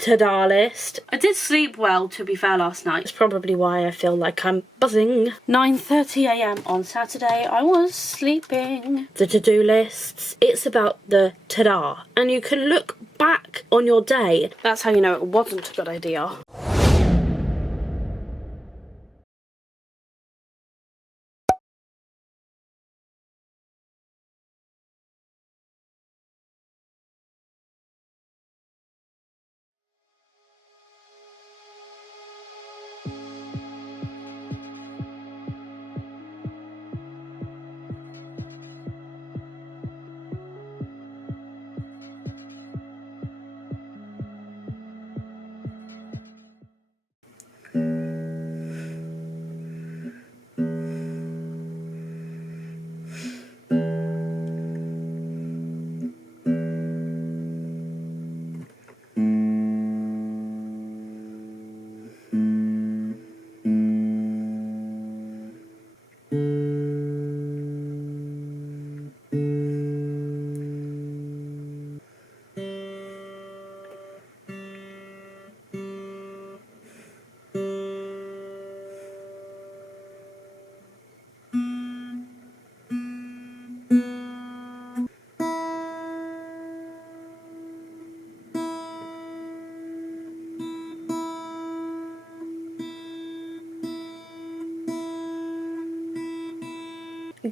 to-do list. I did sleep well, to be fair, last night. It's probably why I feel like I'm buzzing. 9:30 AM on Saturday, I was sleeping. The to-do lists, it's about the ta-da, and you can look back on your day. That's how you know it wasn't a good idea.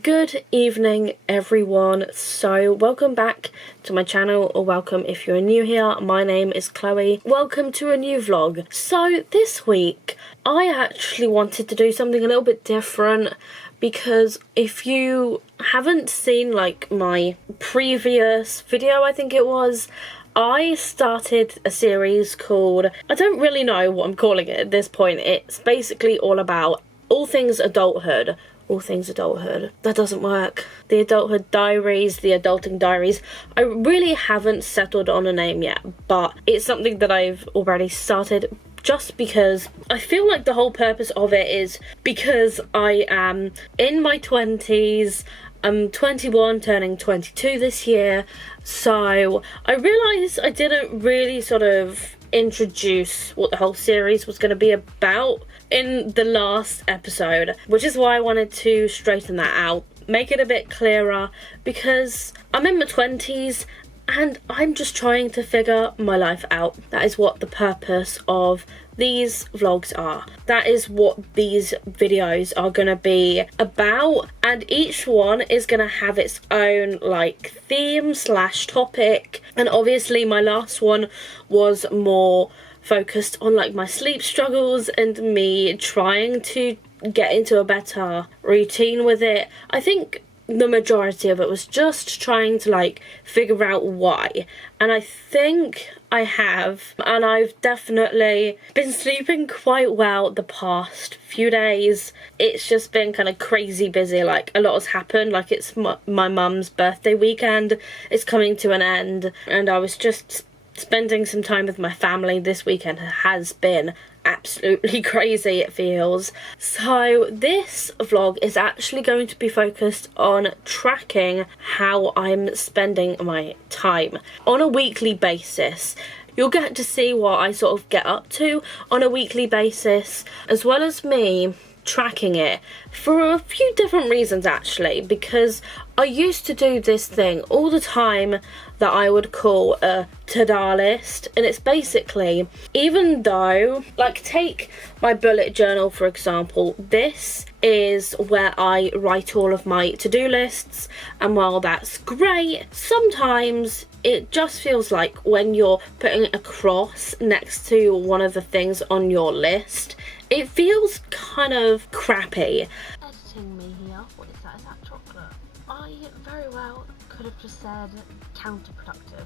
Good evening, everyone. So welcome back to my channel, or welcome if you're new here. My name is Chloe. Welcome to a new vlog. So this week I actually wanted to do something a little bit different, because if you haven't seen like my previous video, I think it was, I started a series called, I don't really know what I'm calling it at this point. It's basically all about all things adulthood. All things adulthood. That doesn't work. The Adulthood Diaries, the Adulting Diaries. I really haven't settled on a name yet, but it's something that I've already started, just because I feel like the whole purpose of it is because I am in my 20s. I'm 21, turning 22 this year, so I realised I didn't really sort of introduce what the whole series was going to be about in the last episode, which is why I wanted to straighten that out, make it a bit clearer, because I'm in my 20s and I'm just trying to figure my life out. That is what the purpose of these vlogs are. That is what these videos are gonna be about, and each one is gonna have its own like theme slash topic. And obviously my last one was more focused on like my sleep struggles and me trying to get into a better routine with it. I think the majority of it was just trying to like figure out why, and I think I have, and I've definitely been sleeping quite well the past few days. It's just been kind of crazy busy, like a lot has happened. Like it's my mum's birthday weekend, it's coming to an end, and I was just spending some time with my family. This weekend has been absolutely crazy, it feels. So this vlog is actually going to be focused on tracking how I'm spending my time on a weekly basis. You'll get to see what I sort of get up to on a weekly basis, as well as me tracking it for a few different reasons actually, because I used to do this thing all the time that I would call a to-do list, and it's basically, even though, like take my bullet journal for example, this is where I write all of my to-do lists, and while that's great, sometimes it just feels like when you're putting a cross next to one of the things on your list, it feels kind of crappy. Editing me here. What is that? Is that chocolate? I very well could have just said counterproductive.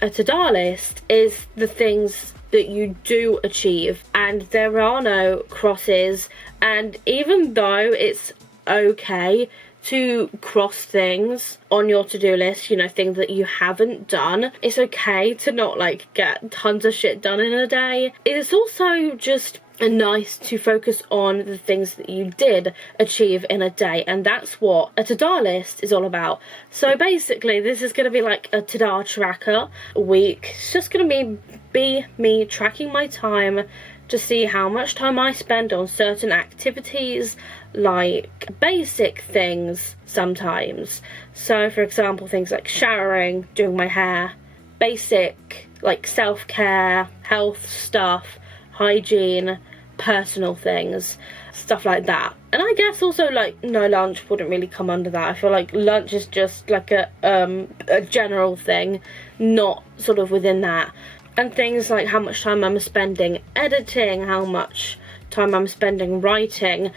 A to-do list is the things that you do achieve, and there are no crosses, and even though it's okay to cross things on your to-do list, you know, things that you haven't done, it's okay to not like get tons of shit done in a day. It's also just and nice to focus on the things that you did achieve in a day, and that's what a to-do list is all about. So basically this is going to be like a to-do tracker week. It's just going to be me tracking my time to see how much time I spend on certain activities, like basic things sometimes. So for example, things like showering, doing my hair, basic like self-care, health stuff, hygiene, personal things, stuff like that. And I guess also like no, lunch wouldn't really come under that. I feel like lunch is just like a general thing, not sort of within that. And things like how much time I'm spending editing, how much time I'm spending writing.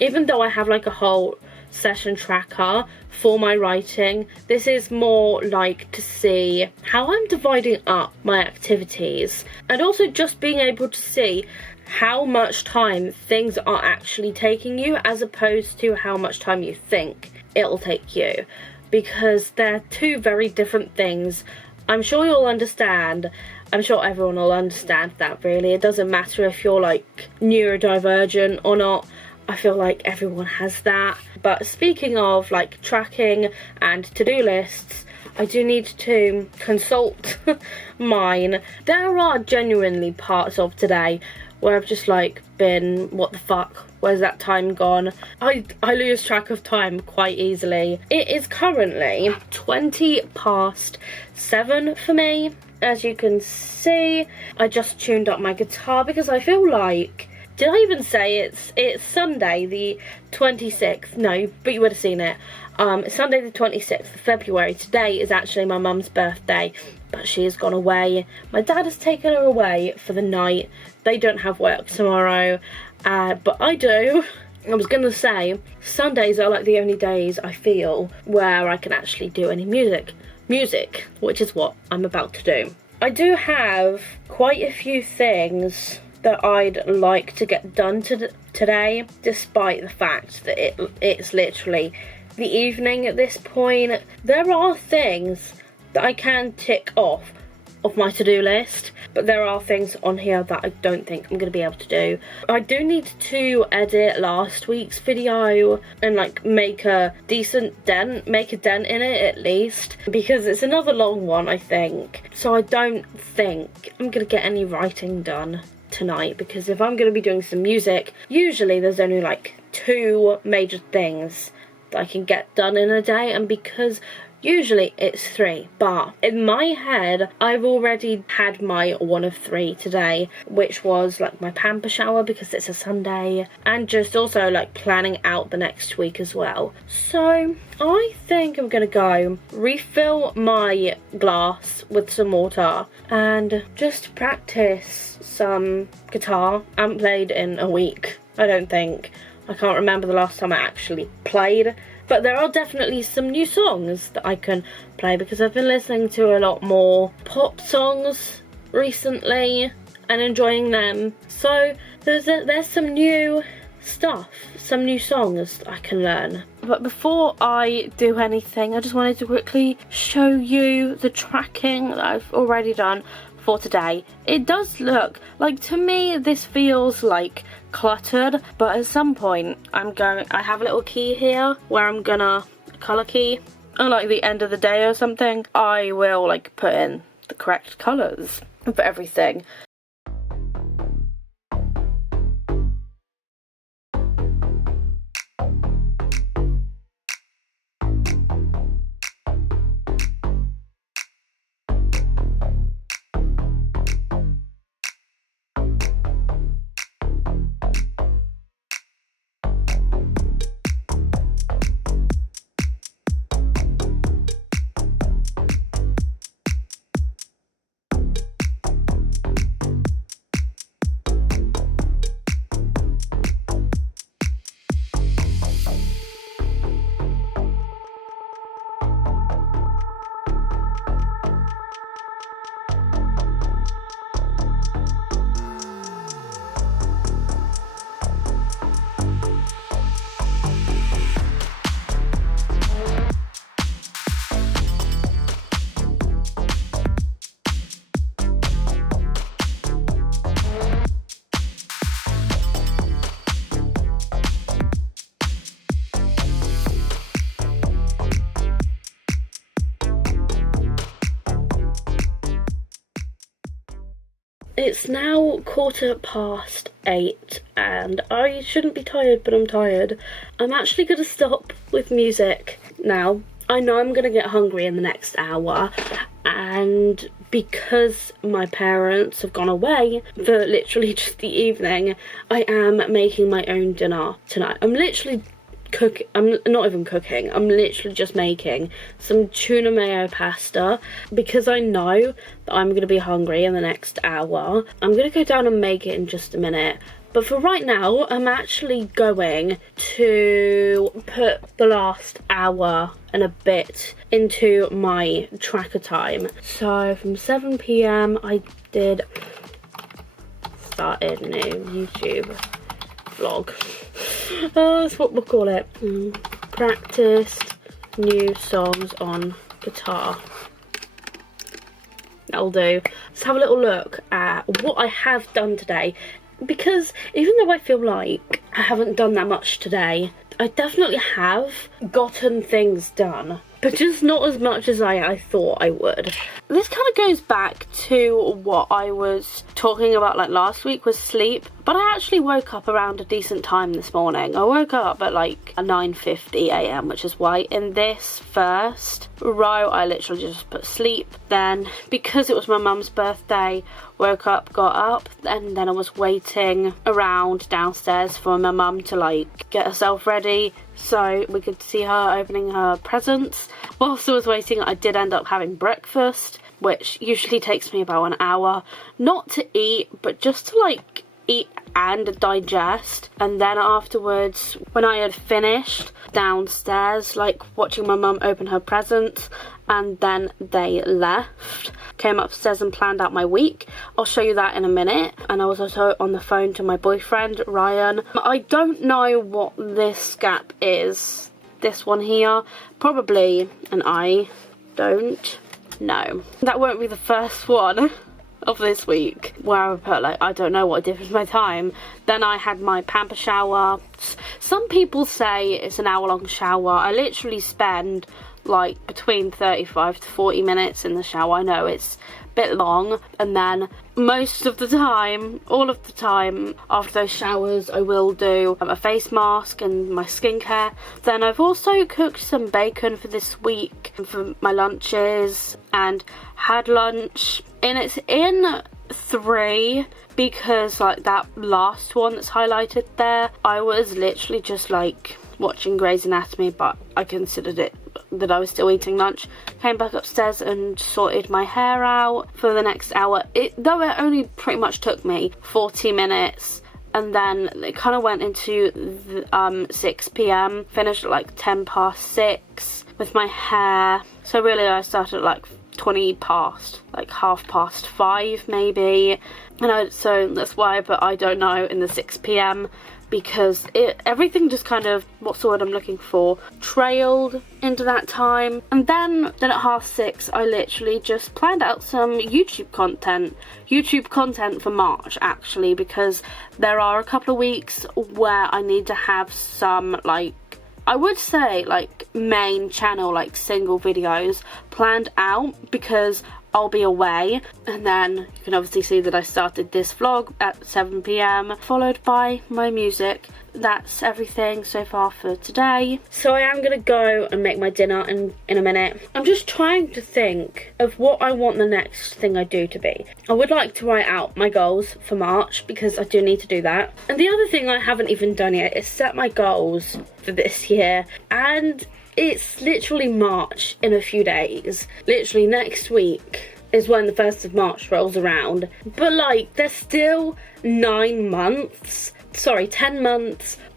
Even though I have like a whole session tracker for my writing, this is more like to see how I'm dividing up my activities, and also just being able to see how much time things are actually taking you as opposed to how much time you think it'll take you, because they're two very different things. I'm sure you'll understand. I'm sure everyone will understand that, really. It doesn't matter if you're like neurodivergent or not. I feel like everyone has that. But speaking of like tracking and to-do lists, I do need to consult mine. There are genuinely parts of today where I've just like been, what the fuck, where's that time gone? I lose track of time quite easily. It is currently 20 past 7 for me. As you can see, I just tuned up my guitar because I feel like, did I even say it's Sunday the 26th? No, but you would have seen it. Sunday the 26th of February. Today is actually my mum's birthday, but she has gone away. My dad has taken her away for the night. They don't have work tomorrow, but I do. I was gonna say, Sundays are like the only days I feel where I can actually do any music, which is what I'm about to do. I do have quite a few things that I'd like to get done today, despite the fact that it's literally the evening at this point. There are things that I can tick off my to-do list, but there are things on here that I don't think I'm going to be able to do. I do need to edit last week's video and like make a dent in it at least, because it's another long one, I think. So I don't think I'm going to get any writing done tonight, because if I'm going to be doing some music, usually there's only like 2 major things that I can get done in a day, and because usually it's 3, but in my head I've already had my 1 of 3 today, which was like my pamper shower because it's a Sunday, and just also like planning out the next week as well. So I think I'm gonna go refill my glass with some water and just practice some guitar. I haven't played in a week, I don't think. I can't remember the last time I actually played. But there are definitely some new songs that I can play, because I've been listening to a lot more pop songs recently and enjoying them. So there's some new stuff, some new songs that I can learn. But before I do anything, I just wanted to quickly show you the tracking that I've already done for today. It does look like, to me, this feels like cluttered, but at some point I have a little key here where I'm gonna, colour key, and like the end of the day or something, I will like put in the correct colours for everything. It's now 8:15 and I shouldn't be tired, but I'm tired. I'm actually going to stop with music now. I know I'm going to get hungry in the next hour, and because my parents have gone away for literally just the evening, I am making my own dinner tonight. I'm literally I'm not even cooking, I'm literally just making some tuna mayo pasta because I know that I'm going to be hungry in the next hour. I'm going to go down and make it in just a minute. But for right now, I'm actually going to put the last hour and a bit into my tracker time. So from 7 PM, I did started a new YouTube vlog. That's what we'll call it. Practiced new songs on guitar. That'll do. Let's have a little look at what I have done today. Because even though I feel like I haven't done that much today, I definitely have gotten things done, but just not as much as I thought I would. This kind of goes back to what I was talking about like last week with sleep, but I actually woke up around a decent time this morning. I woke up at like 9:50 AM, which is why in this first row I literally just put sleep. Then because it was my mum's birthday, woke up, got up, and then I was waiting around downstairs for my mum to like get herself ready so we could see her opening her presents. Whilst I was waiting, I did end up having breakfast, which usually takes me about an hour, not to eat, but just to like eat and digest. And then afterwards, when I had finished downstairs, like watching my mum open her presents, and then they left, came upstairs and planned out my week. I'll show you that in a minute. And I was also on the phone to my boyfriend, Ryan. I don't know what this gap is. This one here, probably an I don't know. That won't be the first one of this week where I put like, I don't know what I did with my time. Then I had my pamper shower. Some people say it's an hour-long shower. I literally spend like between 35 to 40 minutes in the shower. I know it's a bit long, and then most of the time, all of the time after those showers, I will do a face mask and my skincare. Then I've also cooked some bacon for this week for my lunches and had lunch, and it's in 3 because like that last one that's highlighted there, I was literally just like watching Grey's Anatomy, but I considered it that I was still eating lunch. Came back upstairs and sorted my hair out for the next hour. Though it only pretty much took me 40 minutes, and then it kind of went into 6 PM, finished at like 6:10 with my hair. So really I started at like 20 past, like 5:30 maybe. So that's why, but I don't know in the 6 PM because everything just kind of, what's the word I'm looking for, trailed into that time. And then at 6:30 I literally just planned out some YouTube content for March actually, because there are a couple of weeks where I need to have some like, I would say like main channel, like single videos planned out, because I'll be away. And then you can obviously see that I started this vlog at 7 PM, followed by my music. That's everything so far for today. So I am gonna go and make my dinner in a minute. I'm just trying to think of what I want the next thing I do to be. I would like to write out my goals for March, because I do need to do that. And the other thing I haven't even done yet is set my goals for this year. And it's literally March in a few days. Literally next week is when the 1st of March rolls around. But like, there's still 10 months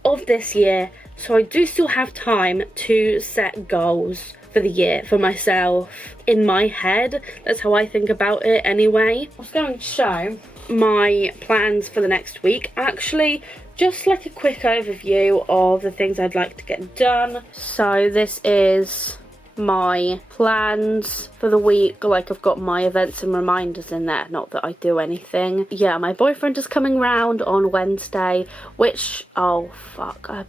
of this year. So I do still have time to set goals for the year for myself in my head. That's how I think about it anyway. I was going to show my plans for the next week. Actually, just like a quick overview of the things I'd like to get done. So this is my plans for the week. Like, I've got my events and reminders in there, not that I do anything. Yeah, my boyfriend is coming round on Wednesday, which, oh fuck, I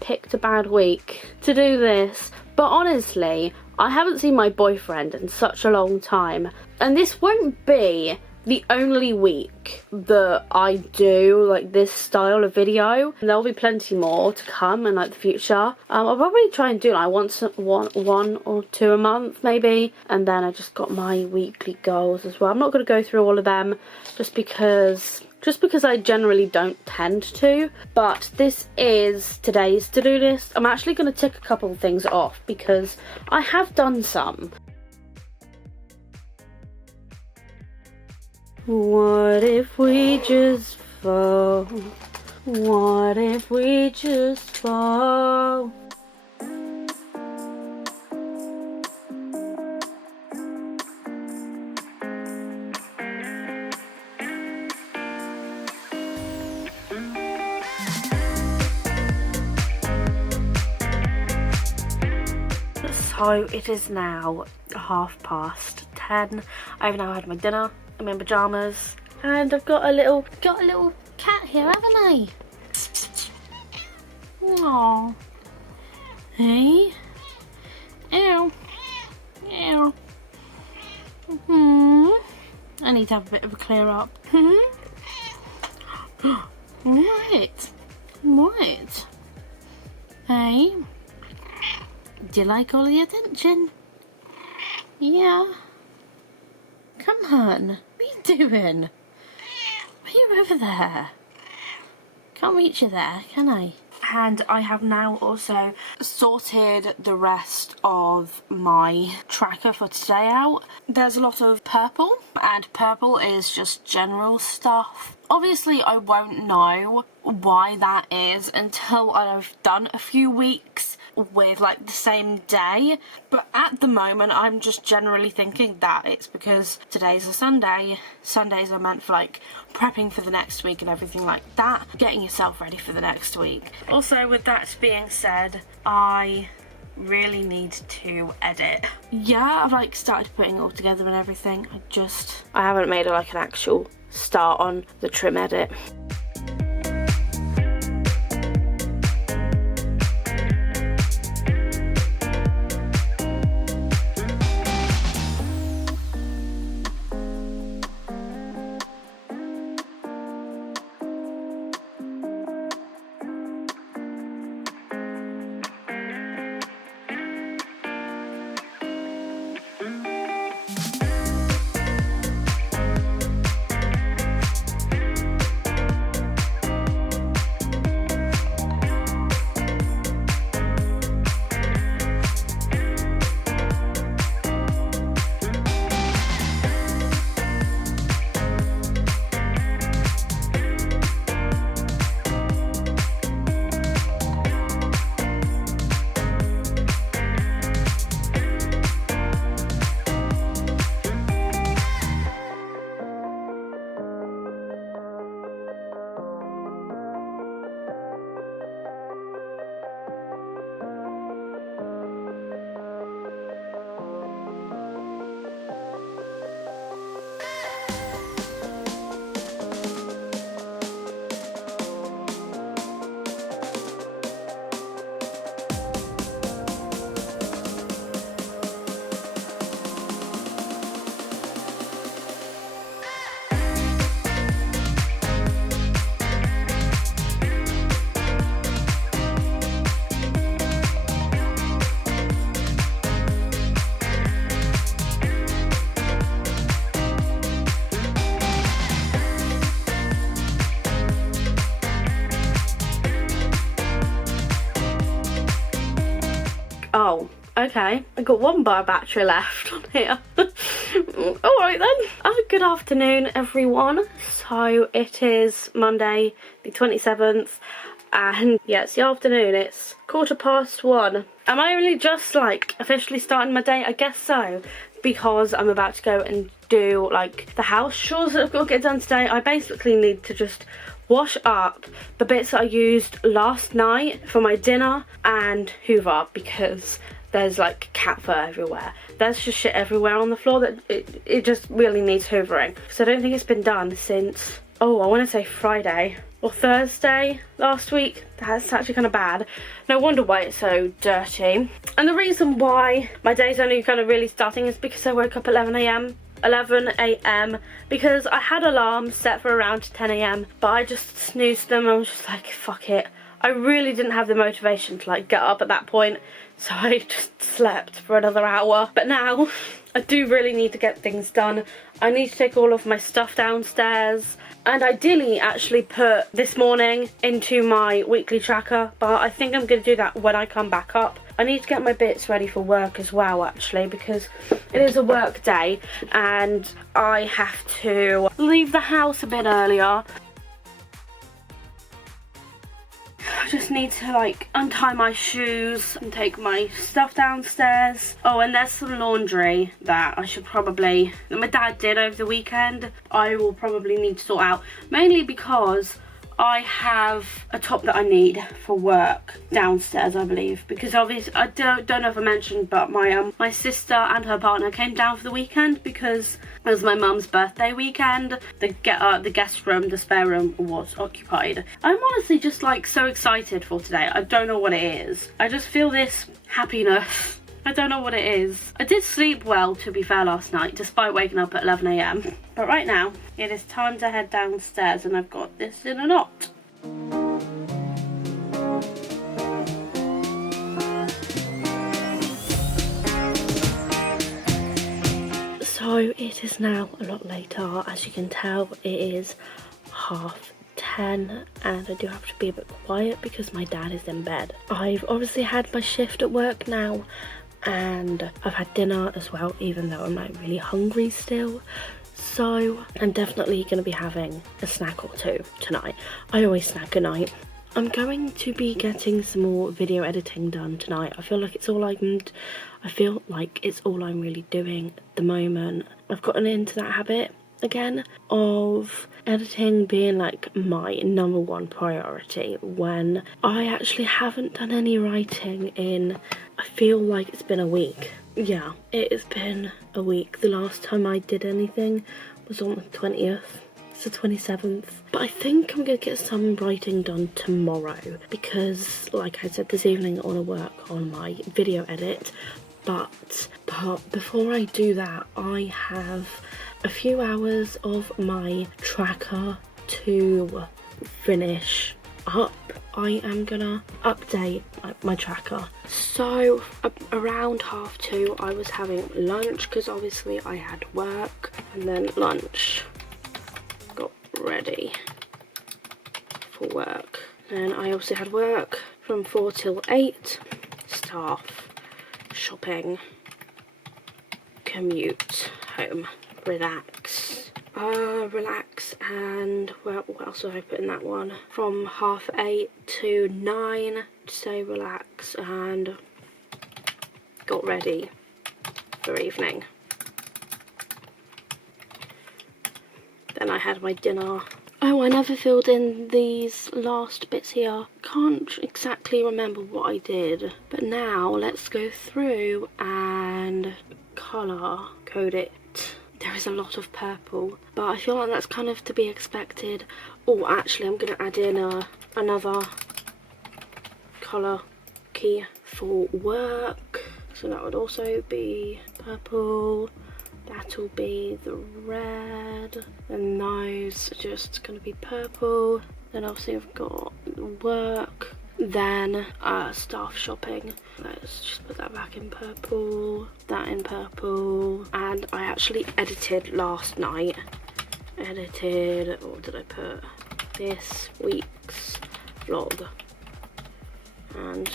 picked a bad week to do this. But honestly, I haven't seen my boyfriend in such a long time, and this won't be the only week that I do like this style of video. There'll be plenty more to come in like the future. I'll probably try and do like one or two a month maybe, and then I just got my weekly goals as well. I'm not going to go through all of them just because I generally don't tend to, but this is today's to-do list. I'm actually going to tick a couple of things off because I have done some. What if we just fall? What if we just fall? So it is now 10:30. I've now had my dinner. I'm in pyjamas, and I've got a little cat here, haven't I? Aww. Hey. Ew. Ew. I need to have a bit of a clear up. Right. Right. Hey. Do you like all the attention? Yeah. Come on. What are you doing? Are you over there? Can't reach you there, can I? And I have now also sorted the rest of my tracker for today out. There's a lot of purple, and purple is just general stuff. Obviously, I won't know why that is until I've done a few weeks with like the same day, but at the moment I'm just generally thinking that it's because today's a Sunday. Sundays are meant for like prepping for the next week and everything like that, getting yourself ready for the next week. Also, with that being said, I really need to edit. Yeah, I've like started putting it all together and everything. I haven't made like an actual start on the trim edit. Oh, okay. I got one bar battery left on here. Alright then. Good afternoon, everyone. So it is Monday the 27th, and yeah, it's the afternoon. It's 1:15. Am I only just like officially starting my day? I guess so, because I'm about to go and do like the house chores that I've got to get done today. I basically need to just wash up the bits that I used last night for my dinner and hoover, because there's like cat fur everywhere. There's just shit everywhere on the floor that it just really needs hoovering. So I don't think it's been done since, oh, I want to say Friday or Thursday last week. That's actually kind of bad. No wonder why it's so dirty. And the reason why my day's only kind of really starting is because I woke up at 11 AM 11 a.m. because I had alarms set for around 10 a.m. but I just snoozed them. I was just like, fuck it. I really didn't have the motivation to like get up at that point, so I just slept for another hour. But now I do really need to get things done. I need to take all of my stuff downstairs and ideally actually put this morning into my weekly tracker, but I think I'm going to do that when I come back up. I need to get my bits ready for work as well actually, because it is a work day and I have to leave the house a bit earlier. I just need to like untie my shoes and take my stuff downstairs. Oh, and there's some laundry that I should probably, that my dad did over the weekend, I will probably need to sort out, mainly because I have a top that I need for work downstairs, I believe, because obviously I don't know if I mentioned, but my sister and her partner came down for the weekend because it was my mum's birthday weekend. The guest room, the spare room, was occupied. I'm honestly just like so excited for today. I don't know what it is. I just feel this happiness. I don't know what it is. I did sleep well, to be fair, last night, despite waking up at 11 a.m. But right now, it is time to head downstairs and I've got this in a knot. So it is now a lot later. As you can tell, it is 10:30 and I do have to be a bit quiet because my dad is in bed. I've obviously had my shift at work now, and I've had dinner as well, even though I'm like really hungry still. So I'm definitely going to be having a snack or two tonight. I always snack at night. I'm going to be getting some more video editing done tonight. I feel like it's all I'm really doing at the moment. I've gotten into that habit again of editing being like my number one priority when I actually haven't done any writing in, I feel like it's been a week. Yeah, it has been a week. The last time I did anything was on the 20th. It's the 27th. But I think I'm going to get some writing done tomorrow because, like I said, this evening I want to work on my video edit. But before I do that, I have a few hours of my tracker to finish up. I am gonna update my tracker. So around 2:30 I was having lunch because obviously I had work, and then lunch, got ready for work, and I also had work from 4 till 8, staff, shopping, commute, home, relax, and well, what else have I put in that one? From 8:30 to 9, so relax, and got ready for evening. Then I had my dinner. Oh, I never filled in these last bits here. Can't exactly remember what I did, but now let's go through and colour code it. There is a lot of purple, but I feel like that's kind of to be expected. Oh, actually, I'm going to add in another colour key for work. So that would also be purple. That'll be the red. And those are just going to be purple. Then obviously I've got work. Then staff shopping. Let's just put that back in purple, that in purple. And I actually edited last night. What did I put? This week's vlog. And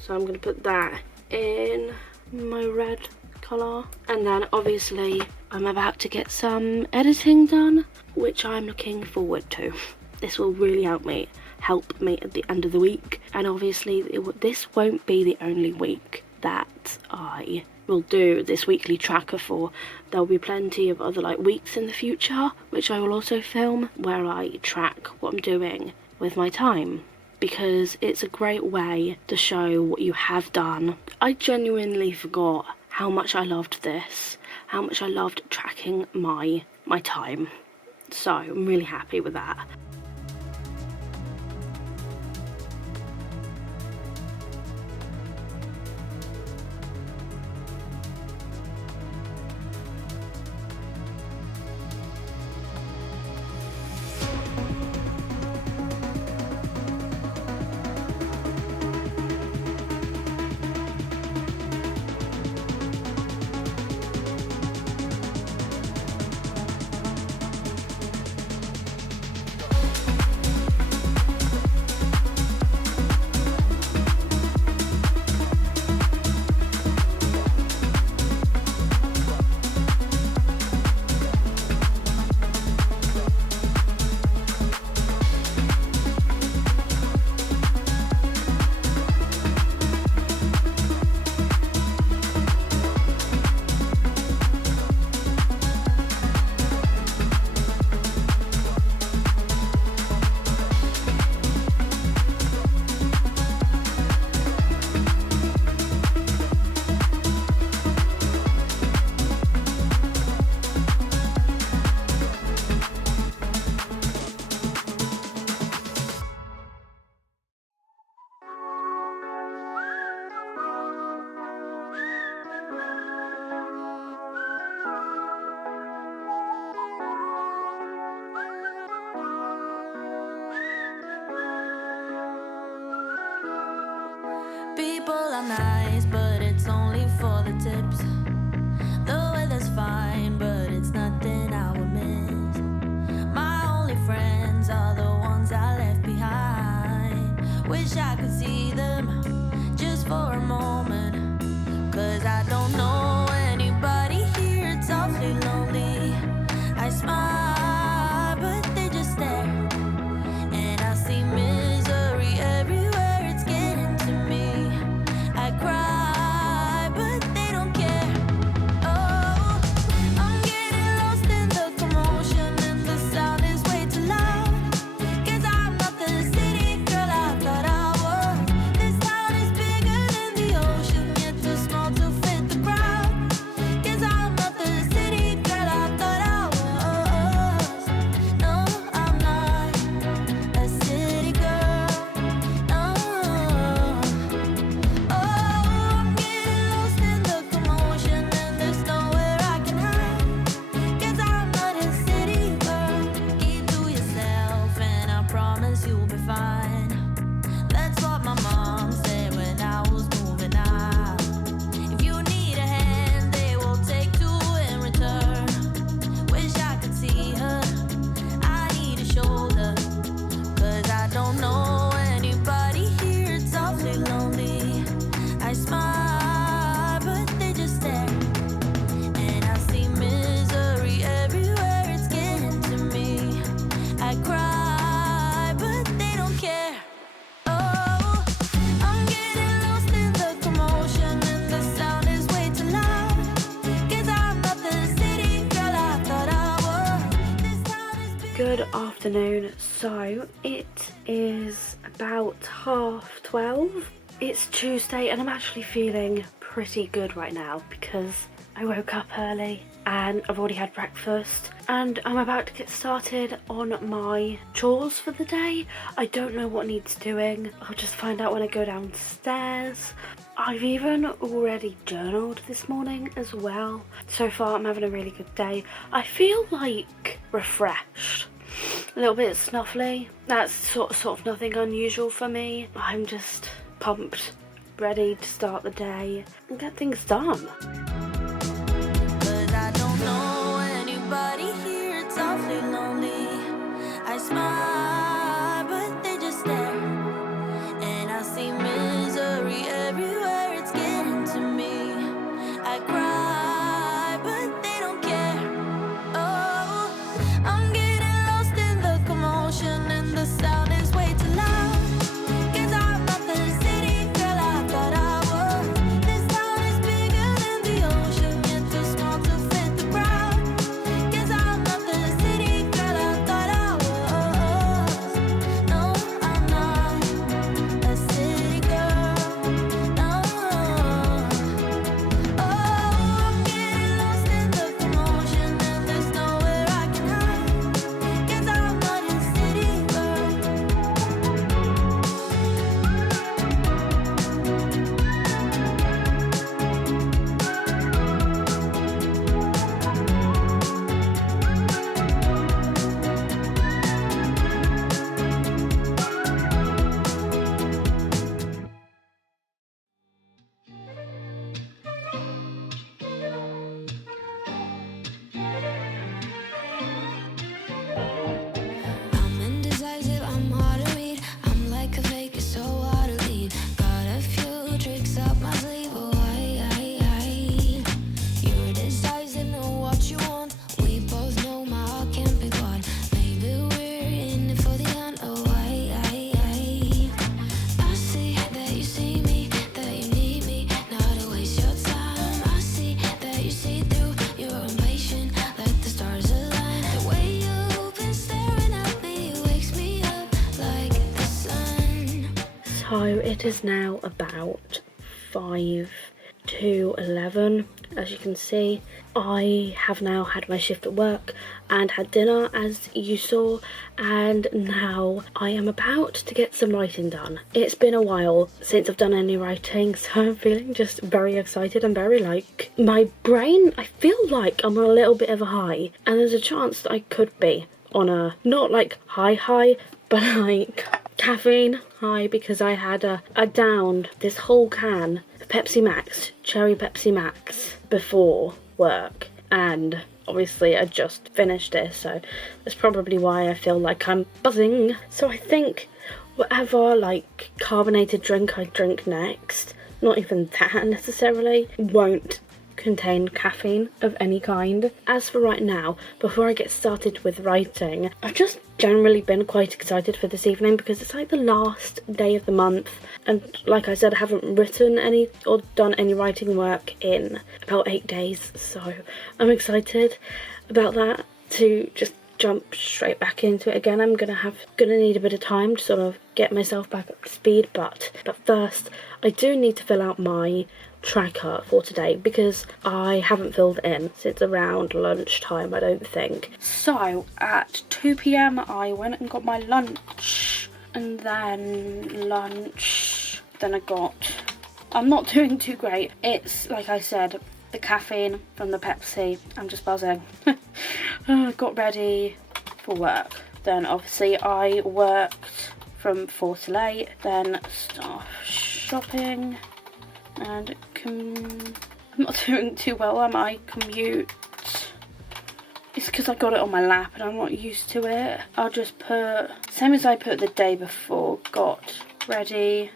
so I'm going to put that in my red colour. And then obviously I'm about to get some editing done, which I'm looking forward to. This will really help me at the end of the week, and obviously this won't be the only week that I will do this weekly tracker for. There'll be plenty of other like weeks in the future which I will also film, where I track what I'm doing with my time, because it's a great way to show what you have done. I genuinely forgot how much I loved this, how much I loved tracking my time, so I'm really happy with that. Good afternoon. So it is about 12:30. It's Tuesday and I'm actually feeling pretty good right now because I woke up early and I've already had breakfast and I'm about to get started on my chores for the day. I don't know what needs doing. I'll just find out when I go downstairs. I've even already journaled this morning as well. So far I'm having a really good day. I feel like refreshed. A little bit snuffly. That's sort of nothing unusual for me. I'm just pumped, ready to start the day and get things done. But I don't know anybody here, it's awfully lonely. I smile, but they just stare. And I see misery everywhere, it's getting to me. I cry, but they don't care. Oh, I'm getting lost in the commotion and the sound is way too loud. 'Cause I'm not the city girl I thought I was. This town is bigger than the ocean, yet too small to fit the crowd. 'Cause I'm not the city girl I thought I was. No, I'm not a city girl. No. Oh, I'm getting lost in the commotion and there's nowhere I can hide. 'Cause I'm not a city girl. I'm indecisive, I'm hard to read. I'm like a fake, it's so hard to lead. Got a few tricks up my sleeve, oh You're decisive, know what you want. We both know my heart can't pick one. Maybe we're in it for the end, oh I see that you see me, that you need me, not to waste your time. I see that you see through, you're impatient, let the stars align. The way you've been staring at me wakes me up like the sun. So it is now about 5 to 11. As you can see, I have now had my shift at work and had dinner, as you saw, and now I am about to get some writing done. It's been a while since I've done any writing, so I'm feeling just very excited and very like, my brain, I feel like I'm on a little bit of a high, and there's a chance that I could be on a, not like high, but like caffeine high, because I downed this whole can of Pepsi Max, cherry Pepsi Max, before work, and obviously I just finished it, so that's probably why I feel like I'm buzzing. So I think whatever like carbonated drink I drink next, not even that necessarily, won't contain caffeine of any kind. As for right now, before I get started with writing, I've just generally been quite excited for this evening because it's like the last day of the month, and like I said, I haven't written any or done any writing work in about 8 days, so I'm excited about that, to just jump straight back into it again. I'm gonna need a bit of time to sort of get myself back up to speed, but first I do need to fill out my tracker for today because I haven't filled in since around lunchtime, I don't think. So at 2 p.m. I went and got my lunch, and then I'm not doing too great. It's like I said, the caffeine from the Pepsi. I'm just buzzing. Got ready for work. Then obviously I worked from 4 till 8, then staff shopping, and I'm not doing too well, am I? Commute. It's because I got it on my lap and I'm not used to it. I'll just put, same as I put the day before, got ready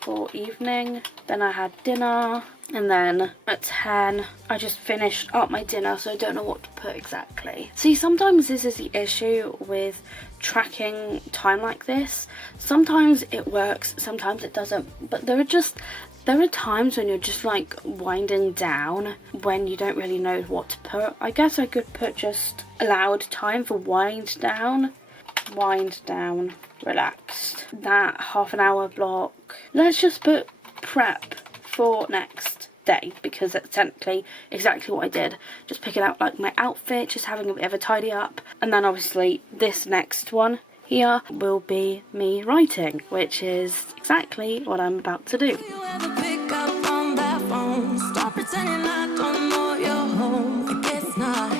for evening, then I had dinner, and then at 10 I just finished up my dinner, so I don't know what to put exactly. See, sometimes this is the issue with tracking time like this. Sometimes it works, sometimes it doesn't, but there are just There are times when you're just like winding down when you don't really know what to put. I guess I could put just allowed time for wind down, relaxed. That half an hour block. Let's just put prep for next day, because that's technically exactly what I did. Just picking out like my outfit, just having a bit of a tidy up, and then obviously this next one here will be me writing, which is exactly what I'm about to do. Do you ever pick up on that phone? Stop pretending I don't know you're home. I guess not.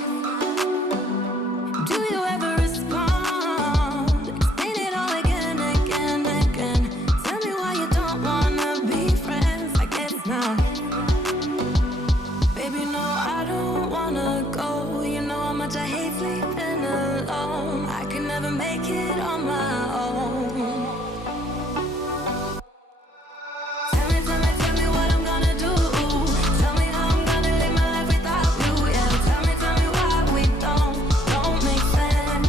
Do you ever respond? Explain it all again, again, again. Tell me why you don't wanna be friends. I guess not. Baby, no, I don't wanna go. You know how much I hate sleeping alone. I can never make it on my own. Tell me what I'm gonna do. Tell me how I'm gonna live my life without you. Yeah, tell me why we don't make sense.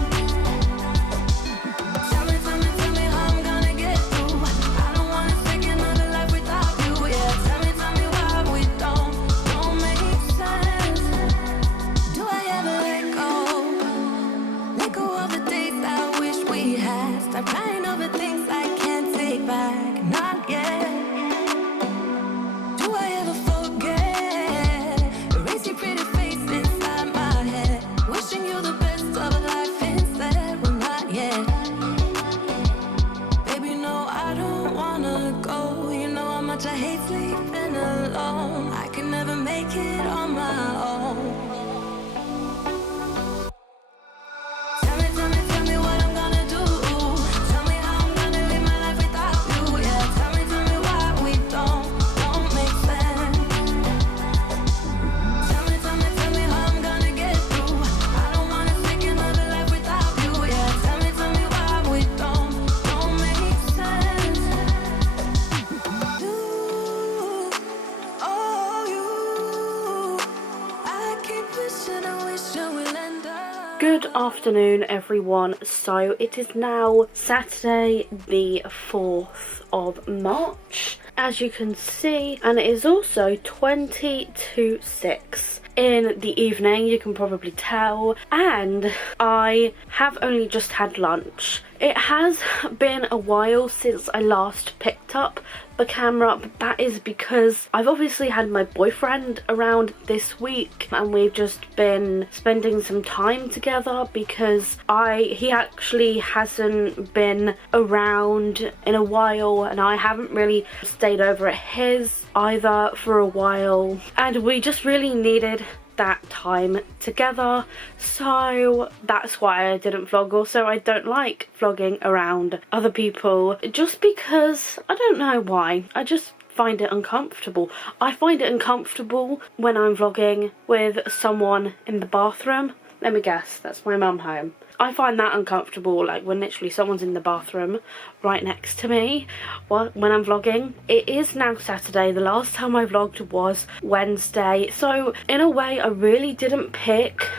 Tell me how I'm gonna get through. I don't wanna take another life without you. Yeah, tell me why we don't make sense. Do I ever let go of the days I wish we had? Stop crying over things I can't take back, not yet. Do I ever forget? Erase your pretty face inside my head. Wishing you the best of life instead. Well, not yet. Baby, no, I don't wanna go. You know how much I hate sleeping alone. I can never make it on my own. Tell me what I'm gonna do. Tell me how I'm gonna live my life without you. Yeah, tell me why we don't make sense. Tell me how I'm gonna get through. I don't wanna take another life without you. Yeah, tell me why we don't make sense. You, oh you, I keep wishing I wish you will end up. Good afternoon, everyone. So it is now Saturday the 4th of March, as you can see, and it is also 20 to 6 in the evening, you can probably tell, and I have only just had lunch. It has been a while since I last picked up the camera, but that is because I've obviously had my boyfriend around this week and we've just been spending some time together, because he actually hasn't been around in a while and I haven't really stayed over at his either for a while, and we just really needed that time together, so that's why I didn't vlog. Also, I don't like vlogging around other people just because I don't know why, I just find it uncomfortable. I find it uncomfortable when I'm vlogging with someone in the bathroom. Let me guess, that's my mum home. I find that uncomfortable, like when literally someone's in the bathroom right next to me when I'm vlogging. It is now Saturday. The last time I vlogged was Wednesday, so in a way I really didn't pick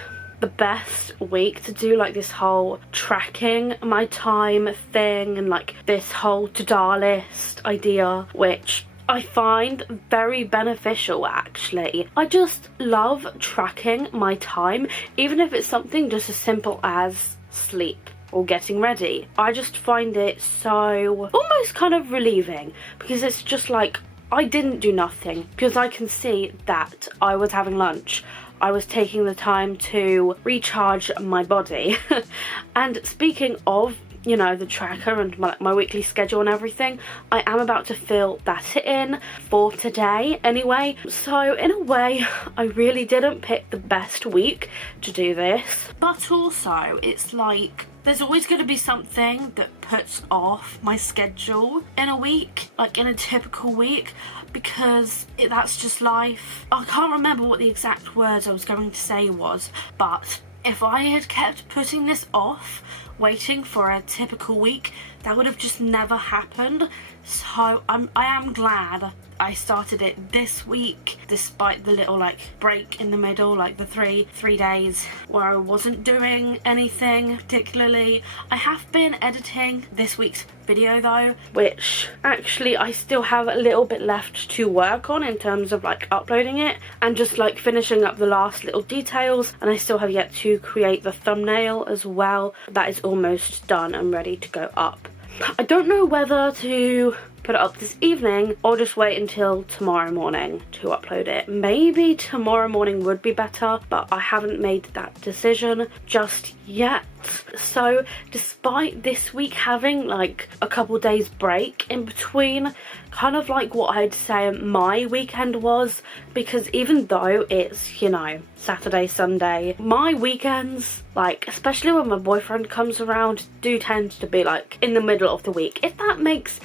the best week to do like this whole tracking my time thing and like this whole to-do list idea, which I find very beneficial actually. I just love tracking my time, even if it's something just as simple as sleep or getting ready. I just find it so almost kind of relieving, because it's just like I didn't do nothing, because I can see that I was having lunch. I was taking the time to recharge my body. And speaking of, you know, the tracker and my weekly schedule and everything, I am about to fill that in for today anyway. So in a way, I really didn't pick the best week to do this. But also, it's like there's always going to be something that puts off my schedule in a week, like in a typical week, because that's just life. I can't remember what the exact words I was going to say was, but if I had kept putting this off, waiting for a typical week, that would have just never happened. So I am glad I started it this week, despite the little like break in the middle, like the three days where I wasn't doing anything particularly. I have been editing this week's video though, which actually I still have a little bit left to work on in terms of like uploading it and just like finishing up the last little details, and I still have yet to create the thumbnail as well. That is almost done and ready to go up. I don't know whether to put it up this evening or just wait until tomorrow morning to upload it. Maybe tomorrow morning would be better, but I haven't made that decision just yet. So despite this week having like a couple days break in between, kind of like what I'd say my weekend was, because even though it's, you know, Saturday, Sunday, my weekends, like especially when my boyfriend comes around, do tend to be like in the middle of the week, if that makes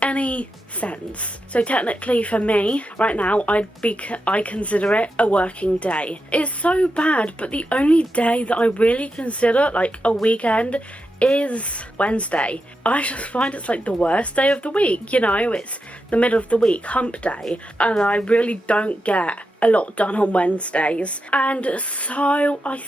any sense. So technically for me right now, I consider it a working day. It's so bad, but the only day that I really consider like a weekend is Wednesday. I just find it's like the worst day of the week, you know, it's the middle of the week, hump day, and I really don't get a lot done on Wednesdays. And so I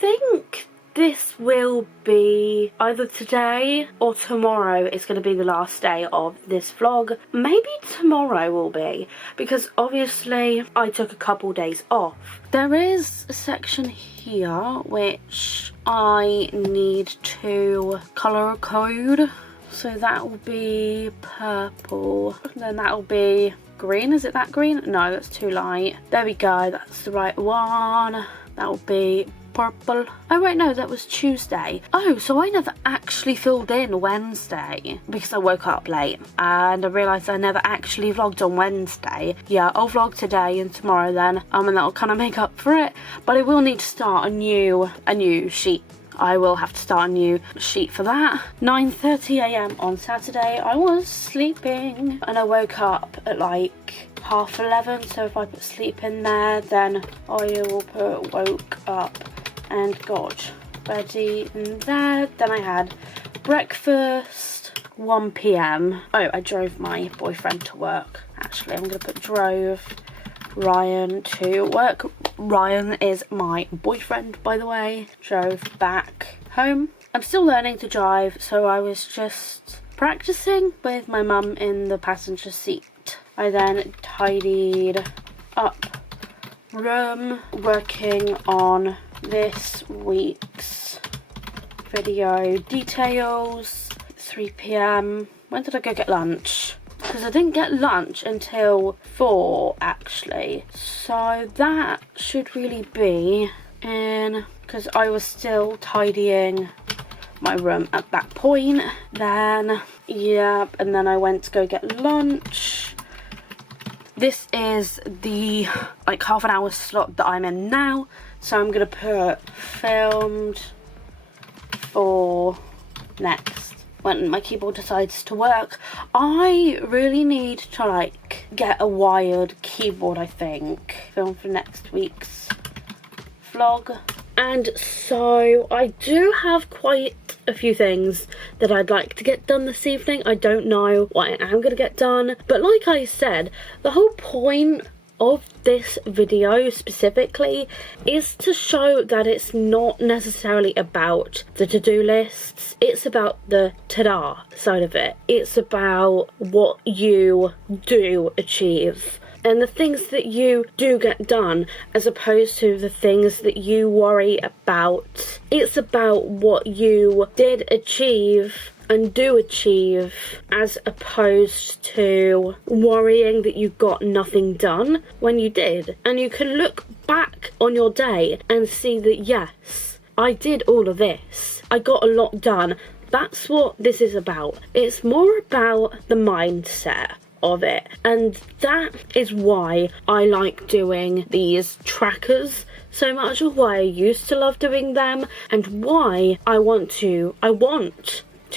think this will be either today or tomorrow is going to be the last day of this vlog. Maybe tomorrow will be, because obviously I took a couple days off. There is a section here which I need to colour code. So that will be purple, and then that will be green. Is it that green? No, that's too light. There we go, that's the right one. That will be purple. Oh wait, no, that was Tuesday. Oh, so I never actually filled in Wednesday because I woke up late and I realised I never actually vlogged on Wednesday. Yeah, I'll vlog today and tomorrow then, and that'll kind of make up for it. But I will need to start a new sheet. I will have to start a new sheet for that. 9:30 AM on Saturday. I was sleeping and I woke up at like 11:30, so if I put sleep in there, then I will put woke up and got ready in there. Then I had breakfast, 1 PM. Oh, I drove my boyfriend to work. Actually, I'm going to put drove Ryan to work. Ryan is my boyfriend, by the way. Drove back home. I'm still learning to drive, so I was just practicing with my mum in the passenger seat. I then tidied up room, working on this week's video details. 3 PM. When did I go get lunch? Because I didn't get lunch until 4 actually, so that should really be in, because I was still tidying my room at that point. Then yep, and then I went to go get lunch. This is the like half an hour slot that I'm in now, so I'm gonna put filmed for next when my keyboard decides to work. I really need to like get a wired keyboard, I think. Film for next week's vlog. And so I do have quite a few things that I'd like to get done this evening. I don't know what I am going to get done, but like I said, the whole point of this video specifically is to show that it's not necessarily about the to-do lists, it's about the ta-da side of it. It's about what you do achieve and the things that you do get done, as opposed to the things that you worry about. It's about what you did achieve and do achieve, as opposed to worrying that you got nothing done when you did. And you can look back on your day and see that yes, I did all of this, I got a lot done. That's what this is about. It's more about the mindset of it, and that is why I like doing these trackers so much, or why I used to love doing them, and why I want to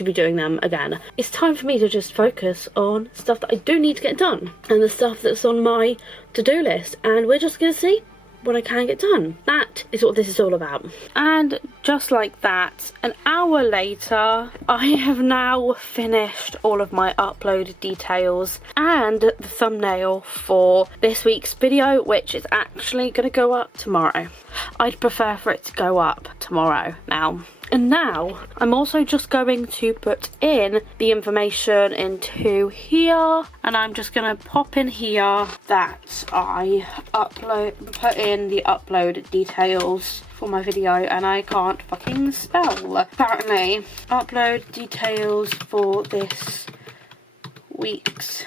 be doing them again. It's time for me to just focus on stuff that I do need to get done and the stuff that's on my to-do list, and we're just gonna see what I can get done. That is what this is all about. And just like that, an hour later, I have now finished all of my upload details and the thumbnail for this week's video, which is actually going to go up tomorrow. I'd prefer for it to go up tomorrow now. And now I'm also just going to put in the information into here, and I'm just going to pop in here that I put in the upload details for my video, and I can't fucking spell apparently. Upload details for this week's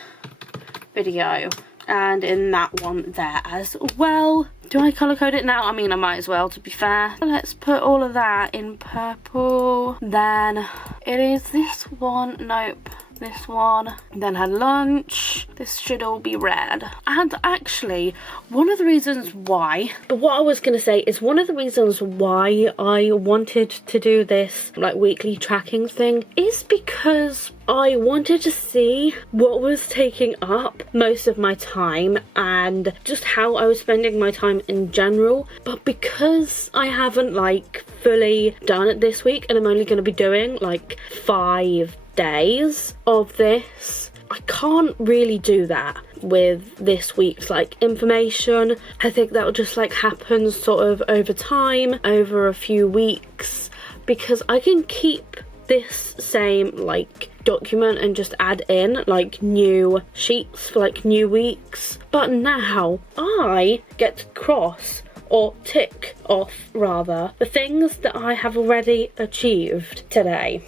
video, and in that one there as well. Do I colour code it now? I mean, I might as well, to be fair. Let's put all of that in purple. Then it is this one. Nope. This one. Then had lunch. This should all be red. And actually, one of the reasons why, but what I was going to say is one of the reasons why I wanted to do this like weekly tracking thing is because I wanted to see what was taking up most of my time and just how I was spending my time in general. But because I haven't like fully done it this week, and I'm only going to be doing like 5 days of this, I can't really do that with this week's like information. I think that will just like happen sort of over time, over a few weeks, because I can keep this same like document and just add in like new sheets for like new weeks. But now I get to cross or tick off rather the things that I have already achieved today.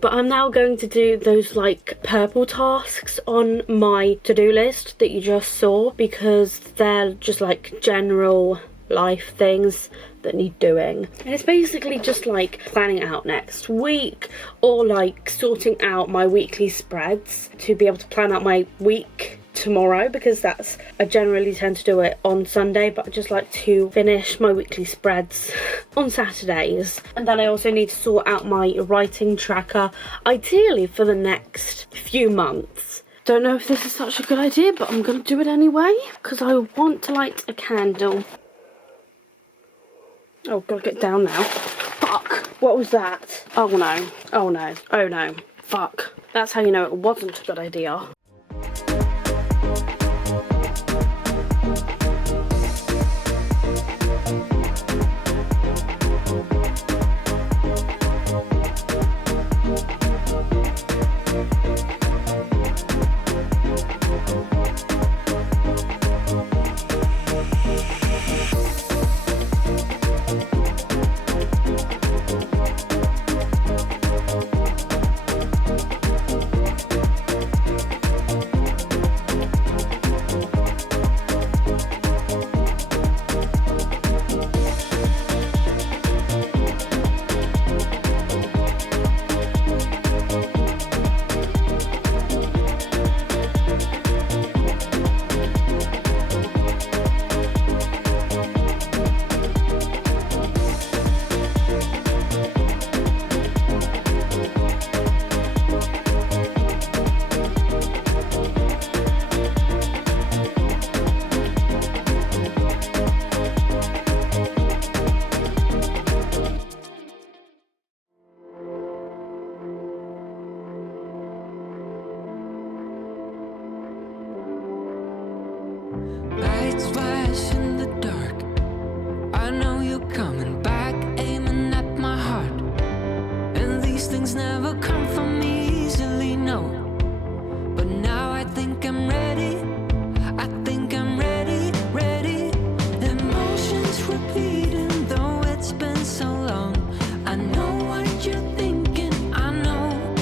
But I'm now going to do those like purple tasks on my to-do list that you just saw, because they're just like general life things that need doing. And it's basically just like planning out next week, or like sorting out my weekly spreads to be able to plan out my week tomorrow, because I generally tend to do it on Sunday, but I just like to finish my weekly spreads on Saturdays. And then I also need to sort out my writing tracker, ideally for the next few months. Don't know if this is such a good idea, but I'm gonna do it anyway because I want to light a candle. Oh, gotta get down now. Fuck, what was that? Oh no, oh no, oh no, fuck. That's how you know it wasn't a good idea. Lights flash in the dark. I know you're coming back, aiming at my heart. And these things never come from me easily, no. But now I think I'm ready. I think I'm ready, ready. Emotions repeating, though it's been so long. I know what you're thinking, I know.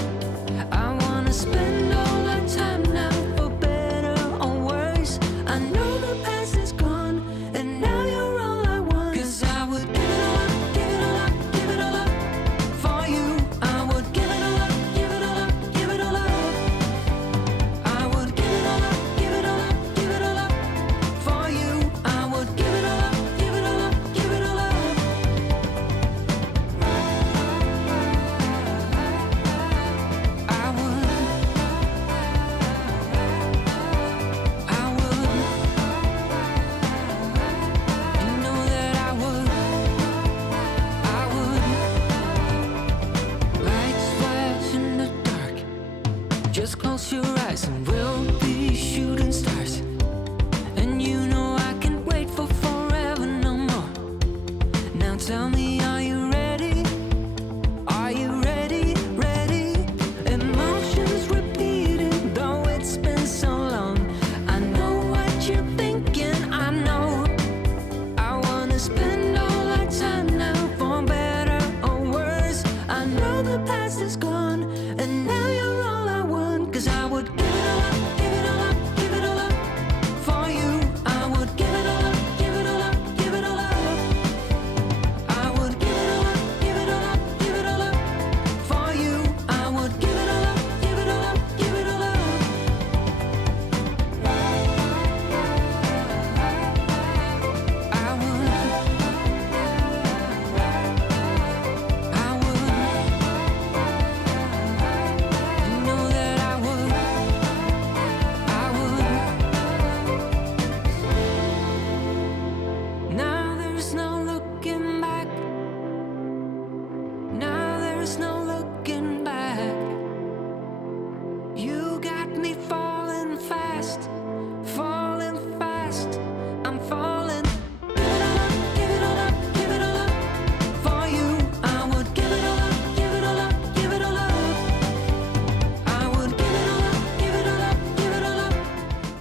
I wanna spend all our time now, for better or worse. I know the past is gone, and now you're all I want. 'Cause I would give it all up, give it all up, give it all up for you. I would give it all up, you're thinking. I know I wanna spend all our time now, for better or worse. I know the past is gone, and now you're all I want. 'Cause I would give it all up, give it all up, give it all up for you. I would give it all up, give it all up, give it all up. I would give it all up, give it all up, give it all up for you. I would give it all up, give it all up, give it all up.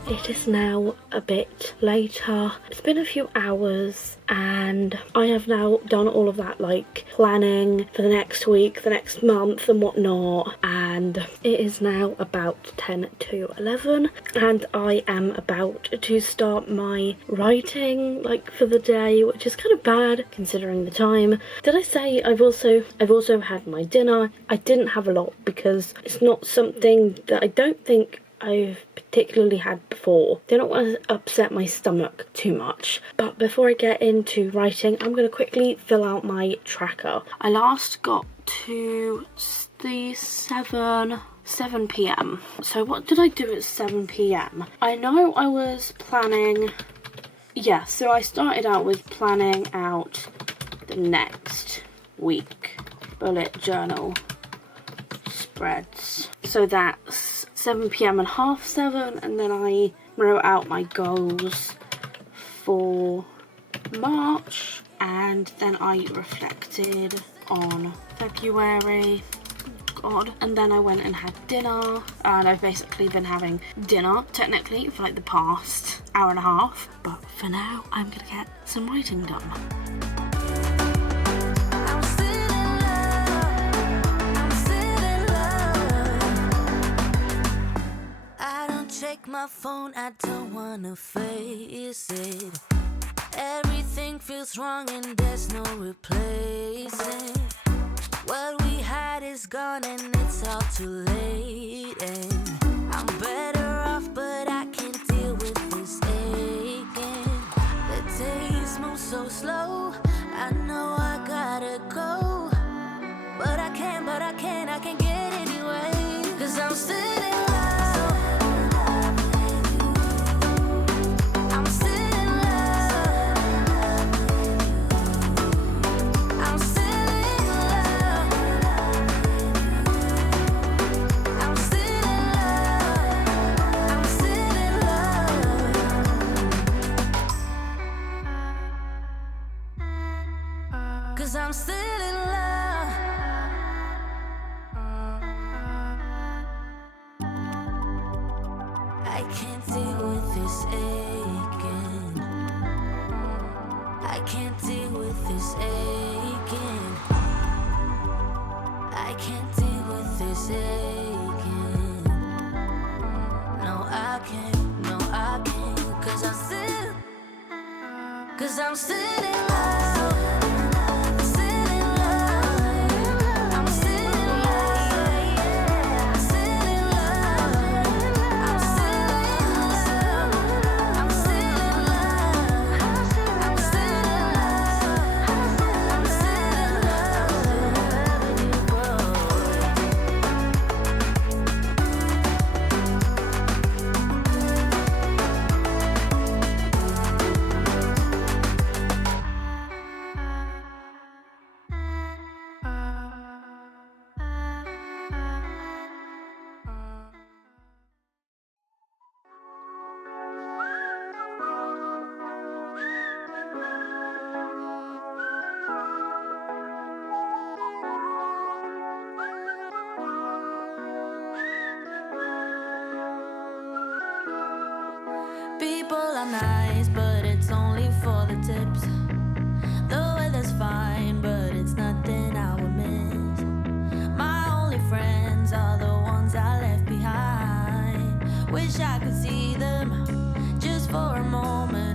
It is now a bit later. It's been a few hours and I have now done all of that like planning for the next week, the next month and whatnot, and it is now about 10 to 11 and I am about to start my writing like for the day, which is kind of bad considering the time. Did I say I've also had my dinner? I didn't have a lot because it's not something that I don't think I've particularly had before. Do not want to upset my stomach too much. But before I get into writing, I'm going to quickly fill out my tracker. I last got to the 7 p.m. So what did I do at 7 p.m? I know I was planning, yeah, so I started out with planning out the next week bullet journal spreads. So that's 7 p.m. and 7:30, and then I wrote out my goals for March, and then I reflected on February. God. And then I went and had dinner, and I've basically been having dinner technically for like the past hour and a half, but for now I'm gonna get some writing done. Check my phone, I don't wanna face it. Everything feels wrong and there's no replacing. What we had is gone and it's all too late. And I'm better off, but I can't deal with this aching. The days move so slow, I know I gotta go, but I can't get anyway. 'Cause I'm still in love. I'm still in love. I can't deal with this aching. I can't deal with this aching. I can't deal with this aching. No, I can't. No, I can't. 'Cause I'm still in love. are nice, but it's only for the tips. The weather's fine, but it's nothing I would miss. My only friends are the ones I left behind. Wish I could see them just for a moment.